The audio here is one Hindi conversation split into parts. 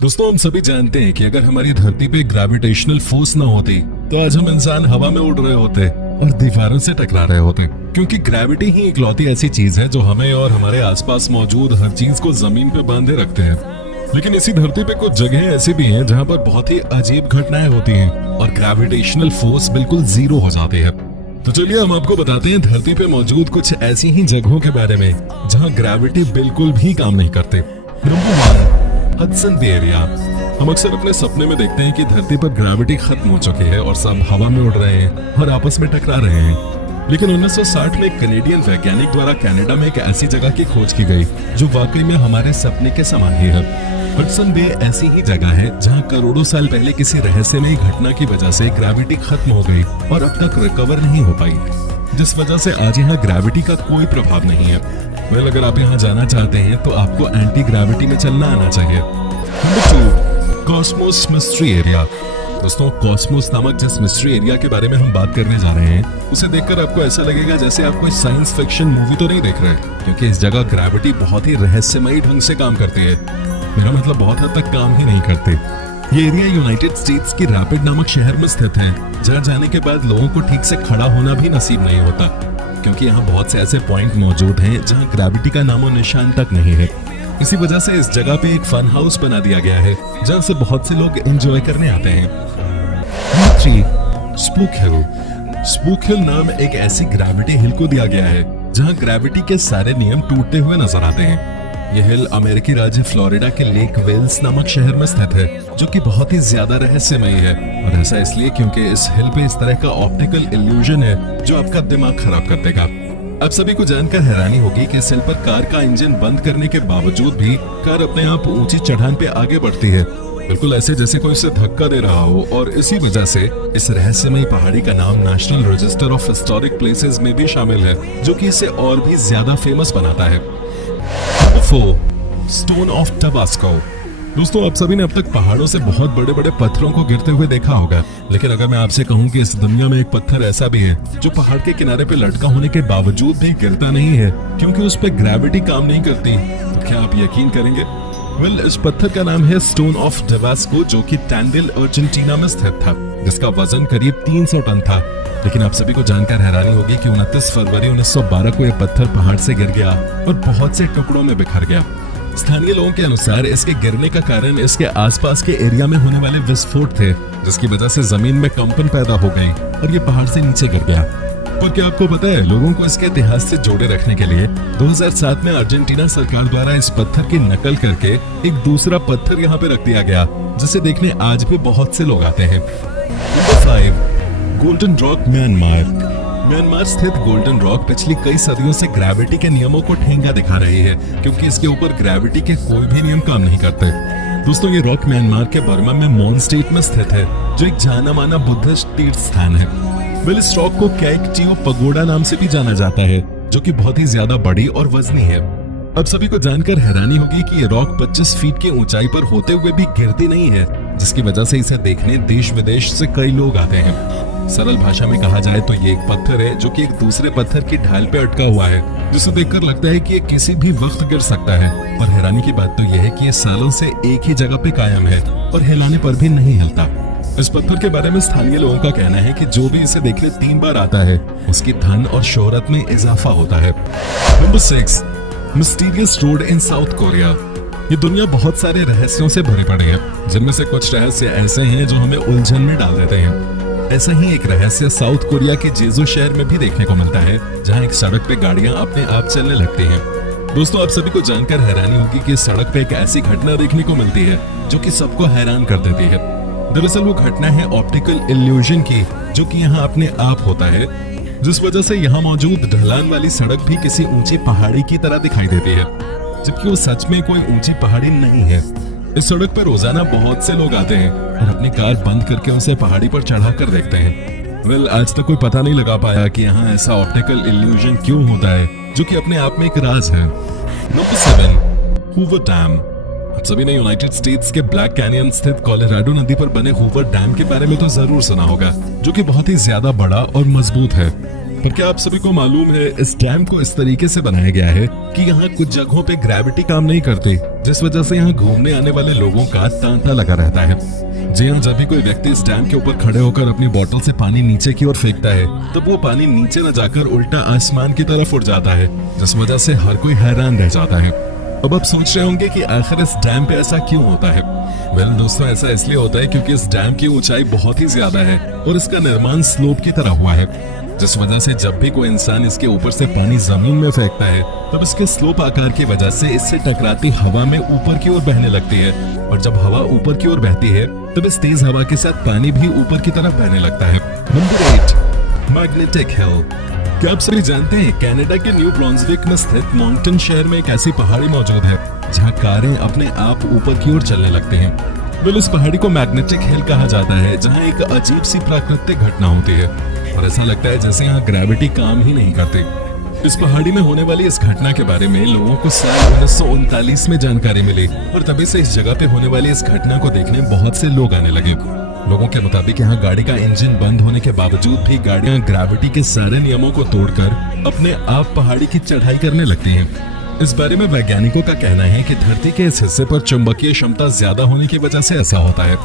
दोस्तों, हम सभी जानते हैं कि अगर हमारी धरती पे ग्रेविटेशनल फोर्स ना होती तो आज हम इंसान हवा में उड़ रहे होते और दीवारों से टकरा रहे होते, क्योंकि ग्रेविटी ही इकलौती ऐसी चीज है जो हमें और हमारे आसपास मौजूद हर चीज को जमीन पे बांधे रखते हैं। लेकिन इसी धरती पे कुछ जगह ऐसी भी हैं जहाँ पर बहुत ही अजीब घटनाएं होती हैं और ग्रेविटेशनल फोर्स बिल्कुल जीरो हो जाती है। तो चलिए हम आपको बताते हैं धरती पे मौजूद कुछ ऐसी ही जगहों के बारे में जहाँ ग्रेविटी बिल्कुल भी काम नहीं करते। Number 1, Hudson bay area. हम अक्सर अपने सपने में देखते हैं कि धरती पर ग्रेविटी खत्म हो चुकी है और सब हवा में उड़ रहे हैं और आपस में टकरा रहे हैं। लेकिन 1960 में एक कनेडियन वैज्ञानिक द्वारा कनाडा में एक ऐसी जगह की खोज की गई जो वाकई में हमारे सपने के समान ही है। हडसन बे ऐसी ही जगह है जहां करोड़ों साल पहले किसी रहस्यमयी घटना की वजह से ग्रेविटी खत्म हो गई और अब तक रिकवर नहीं हो पाई, जिस वजह से आज यहाँ ग्रेविटी का कोई प्रभाव नहीं है। अगर आप यहाँ जाना चाहते हैं तो आपको एंटी ग्रेविटी में चलना आना चाहिए। Number 2, Cosmos mystery area. दोस्तों, कॉस्मोस नामक जिस मिस्ट्री एरिया के बारे में हम बात करने जा रहे हैं उसे देखकर आपको ऐसा लगेगा जैसे आप कोई साइंस फिक्शन मूवी तो नहीं देख रहे, क्योंकि इस जगह ग्रेविटी बहुत ही रहस्यमयी ढंग से काम करती है। मेरा मतलब बहुत हद तक काम ही नहीं करते। ये एरिया यूनाइटेड स्टेट्स की रैपिड नामक शहर में स्थित है, जहाँ जाने के बाद लोगों को ठीक से खड़ा होना भी नसीब नहीं होता, क्योंकि यहाँ बहुत से ऐसे पॉइंट मौजूद हैं जहाँ ग्रेविटी का नामो निशान तक नहीं है। इसी वजह से इस जगह पे एक फन हाउस बना दिया गया है जहाँ से बहुत से लोग एंजॉय करने आते हैं। नंबर 3, स्पूक हिल। स्पूक हिल नाम एक ऐसी ग्रेविटी हिल को दिया गया है जहाँ ग्रेविटी के सारे नियम टूटते हुए नजर आते हैं। यह हिल अमेरिकी राज्य फ्लोरिडा के लेक वेल्स नामक शहर में स्थित है, जो कि बहुत ही ज्यादा रहस्यमयी है। और ऐसा इसलिए क्योंकि इस हिल पे इस तरह का ऑप्टिकल इल्यूजन है जो आपका दिमाग खराब कर देगा। आप सभी को जानकर हैरानी होगी कि इस हिल पर कार का इंजन बंद करने के बावजूद भी कार अपने आप ऊंची चढ़ान पे आगे बढ़ती है, बिल्कुल ऐसे जैसे कोई इसे धक्का दे रहा हो। और इसी वजह से इस रहस्यमयी पहाड़ी का नाम national register of historic places में भी शामिल है, जो कि इसे और भी ज्यादा फेमस बनाता है। 4, स्टोन ऑफ टबास्को। दोस्तों, आप सभी ने अब तक पहाड़ों से बहुत बड़े बड़े पत्थरों को गिरते हुए देखा होगा, लेकिन अगर मैं आपसे कहूं कि इस दुनिया में एक पत्थर ऐसा भी है जो पहाड़ के किनारे पे लटका होने के बावजूद भी गिरता नहीं है क्योंकि उस पे ग्रेविटी काम नहीं करती, तो क्या आप यकीन करेंगे? इस पत्थर का नाम है स्टोन ऑफ टबास्को, जो कि टैंडिल अर्जेंटीना में स्थित था, जिसका वजन करीब 300 टन था। लेकिन आप सभी को जानकर हैरानी होगी कि 29 फरवरी 1912 को यह पत्थर पहाड़ से गिर गया और बहुत से टुकड़ों में बिखर गया। स्थानीय लोगों के अनुसार इसके गिरने का कारण इसके आसपास के एरिया में होने वाले विस्फोट थे, जिसकी वजह से जमीन में कंपन पैदा हो गई और ये पहाड़ से नीचे गिर गया। और क्या आपको पता है, लोगों को इसके इतिहास से जोड़े रखने के लिए 2007 में अर्जेंटीना सरकार द्वारा इस पत्थर की नकल करके एक दूसरा पत्थर यहाँ पे रख दिया गया, जिसे देखने आज भी बहुत से लोग आते हैं। Number 5, golden rock, Myanmar. Myanmar स्थित गोल्डन रॉक पिछली कई सदियों से ग्रेविटी के नियमों को ठेंगा दिखा रही है, क्योंकि इसके ऊपर ग्रेविटी के कोई भी नियम काम नहीं करते। दोस्तों, ये रॉक म्यांमार के बर्मा में मोन स्टेट में स्थित है, जो एक जाना माना बुद्धिस्ट तीर्थ स्थान है। इस रॉक को कैकटियो पगोडा नाम से भी जाना जाता है, जो कि बहुत ही ज्यादा बड़ी और वजनी है। अब सभी को जानकर हैरानी होगी कि ये रॉक 25 फीट की ऊंचाई पर होते हुए भी गिरती नहीं है, जिसकी वजह से इसे देखने देश विदेश से कई लोग आते हैं। सरल भाषा में कहा जाए तो ये एक पत्थर है जो कि एक दूसरे पत्थर की ढाल पे अटका हुआ है, जिसे देखकर लगता है कि ये किसी भी वक्त गिर सकता है। और हैरानी की बात तो यह है कि ये सालों से एक ही जगह पे कायम है और हिलाने पर भी नहीं हिलता। इस पत्थर के बारे में स्थानीय लोगों का कहना है कि जो भी इसे देखने 3 बार आता है उसकी धन और शोहरत में इजाफा होता है। नंबर 6, मिस्टीरियस रोड इन साउथ कोरिया। ये दुनिया बहुत सारे रहस्यों से भरी पड़ी है, जिनमें से कुछ रहस्य ऐसे हैं जो हमें उलझन में डाल देते हैं। ऐसा ही एक रहस्य साउथ कोरिया के जेजू शहर में भी देखने को मिलता है, जहां एक सड़क पे गाड़ियां अपने आप चलने लगती हैं। दोस्तों, आप सभी को जानकर हैरानी होगी कि सड़क पे एक ऐसी घटना देखने को मिलती है जो कि सबको हैरान कर देती है। दरअसल वो घटना है ऑप्टिकल इल्यूजन की, जो कि यहाँ अपने आप होता है, जिस वजह से यहाँ मौजूद ढलान वाली सड़क भी किसी ऊंची पहाड़ी की तरह दिखाई देती है, जबकि वो सच में कोई ऊंची पहाड़ी नहीं है। इस सड़क पर रोजाना बहुत से लोग आते हैं और अपनी कार बंद करके उसे पहाड़ी पर चढ़ा कर देखते हैं। आज तक कोई पता नहीं लगा पाया कि यहाँ ऐसा ऑप्टिकल इल्यूजन क्यों होता है, जो कि अपने आप में एक राज है। Number 7, Hoover dam. आप सभी ने यूनाइटेड स्टेट्स के ब्लैक कैनियन स्थित कोलोराडो नदी पर बने हूवर डैम के बारे में तो जरूर सुना होगा, जो कि बहुत ही ज्यादा बड़ा और मजबूत है। पर क्या आप सभी को मालूम है इस डैम को इस तरीके से बनाया गया है कि यहाँ कुछ जगहों पे ग्रेविटी काम नहीं करती, जिस वजह से यहाँ घूमने आने वाले लोगों का तांता लगा रहता है। जी हाँ, जब भी कोई व्यक्ति इस डैम के ऊपर खड़े होकर अपनी बोतल से पानी नीचे की ओर फेंकता है तब वो पानी नीचे न जाकर उल्टा आसमान की तरफ उड़ जाता है, जिस वजह से हर कोई हैरान रह जाता है। अब आप सोच रहे होंगे कि आखिर इस डैम पे ऐसा क्यों होता है। वेल दोस्तों, ऐसा इसलिए होता है क्योंकि इस डैम की ऊंचाई बहुत ही ज्यादा है और इसका निर्माण स्लोप की तरह हुआ है, जिस वजह से जब भी कोई इंसान इसके ऊपर से पानी जमीन में फेंकता है तब इसके स्लोप आकार की वजह से इससे टकराती हवा में ऊपर की ओर बहने लगती है, और जब हवा ऊपर की ओर बहती है तब इस तेज हवा के साथ पानी भी ऊपर की तरफ बहने लगता है। Number 8, magnetic hill. क्या आप सभी जानते हैं कनाडा के न्यू ब्रांसविक में स्थित मॉन्टन शहर में एक ऐसी पहाड़ी मौजूद है जहां कारें अपने आप ऊपर की ओर चलने लगती हैं। वेल, इस पहाड़ी को मैग्नेटिक हिल कहा जाता है जहां एक अजीब सी प्राकृतिक घटना होती है और ऐसा लगता है जैसे यहाँ ग्रेविटी काम ही नहीं करती। इस पहाड़ी में होने वाली इस घटना के बारे में लोगों को साल 1939 में जानकारी मिली और तभी से इस जगह पे होने वाली इस घटना को देखने बहुत से लोग आने लगे। लोगों के मुताबिक यहाँ गाड़ी का इंजन बंद होने के बावजूद भी गाड़ियाँ ग्रेविटी के सारे नियमों को तोड़कर अपने आप पहाड़ी की चढ़ाई करने लगती हैं। इस बारे में वैज्ञानिकों का कहना है कि धरती के इस हिस्से पर चुंबकीय क्षमता ज्यादा होने की वजह से ऐसा होता है।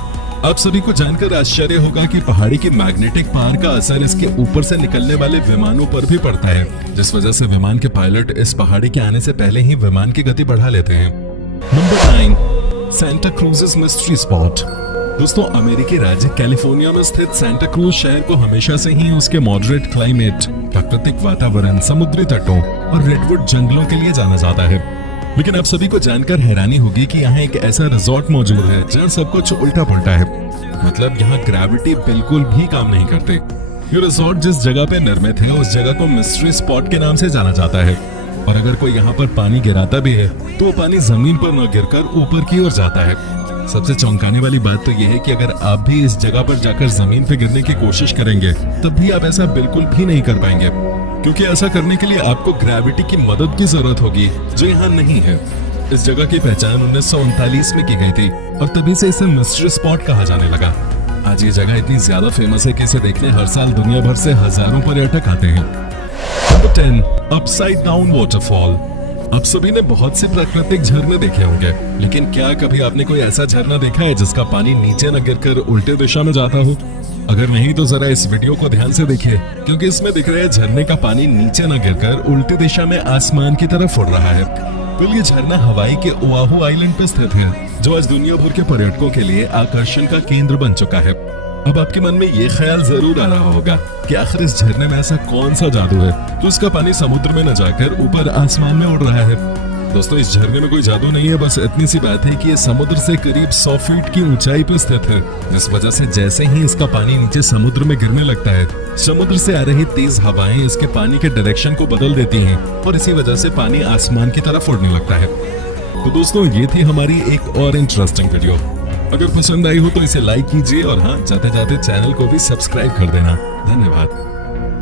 आप सभी को जानकर आश्चर्य होगा कि पहाड़ी की मैग्नेटिक पावर का असर इसके ऊपर से निकलने वाले विमानों पर भी पड़ता है, जिस वजह से विमान के पायलट इस पहाड़ी के आने से पहले ही विमान की गति बढ़ा लेते हैं। Number 9, Santa cruise mystery spot. दोस्तों, अमेरिकी राज्य कैलिफोर्निया में स्थित सांता क्रूज शहर को हमेशा से ही उसके मॉडरेट क्लाइमेट, प्राकृतिक वातावरण, समुद्री तटों और रेडवुड जंगलों के लिए जाना जाता है। लेकिन आप सभी को जानकर हैरानी होगी कि यहाँ एक ऐसा रिजॉर्ट मौजूद है जहाँ सब कुछ उल्टा पुल्टा है। मतलब यहाँ ग्रेविटी बिल्कुल भी काम नहीं करते। ये रिजॉर्ट जिस जगह पे निर्मित है उस जगह को मिस्ट्री स्पॉट के नाम से जाना जाता है, और अगर कोई यहाँ पर पानी गिराता भी है तो वो पानी जमीन पर न गिरकर ऊपर की ओर जाता है। सबसे चौंकाने वाली बात तो यह है कि अगर आप भी इस जगह पर जाकर जमीन पे गिरने की कोशिश करेंगे तब भी आप ऐसा बिल्कुल भी नहीं कर पाएंगे, क्योंकि ऐसा करने के लिए आपको ग्रेविटी की मदद की जरूरत होगी जो यहाँ नहीं है। इस जगह की पहचान 1939 में की गई थी और तभी से इसे मिस्ट्री स्पॉट कहा जाने लगा। आज ये जगह इतनी ज्यादा फेमस है कि इसे देखने हर साल दुनिया भर से हजारों पर्यटक आते हैं। Number 10, upside down waterfall. आप सभी ने बहुत से प्राकृतिक झरने देखे होंगे, लेकिन क्या कभी आपने कोई ऐसा झरना देखा है जिसका पानी नीचे न गिरकर उल्टे दिशा में जाता हो? अगर नहीं तो जरा इस वीडियो को ध्यान से देखिए, क्योंकि इसमें दिख रहा है झरने का पानी नीचे न गिरकर उल्टी दिशा में आसमान की तरफ उड़ रहा है। तो ये झरना हवाई के ओआहू आइलैंड पर स्थित है, जो आज दुनिया भर के पर्यटकों के लिए आकर्षण का केंद्र बन चुका है। अब आपके मन में ये ख्याल जरूर आ रहा होगा कि आखिर इस झरने में ऐसा कौन सा जादू है तो इसका पानी समुद्र में न जाकर ऊपर आसमान में उड़ रहा है। दोस्तों, इस झरने में कोई जादू नहीं है, बस इतनी सी बात है कि ये समुद्र से करीब 100 फीट की ऊंचाई पर स्थित है, जिस वजह से जैसे ही इसका पानी नीचे समुद्र में गिरने लगता है, समुद्र से आ रही तेज हवाएं इसके पानी के डायरेक्शन को बदल देती हैं और इसी वजह से पानी आसमान की तरफ उड़ने लगता है। तो दोस्तों, ये थी हमारी एक और इंटरेस्टिंग वीडियो। अगर पसंद आई हो तो इसे लाइक कीजिए और हाँ, जाते जाते चैनल को भी सब्सक्राइब कर देना। धन्यवाद।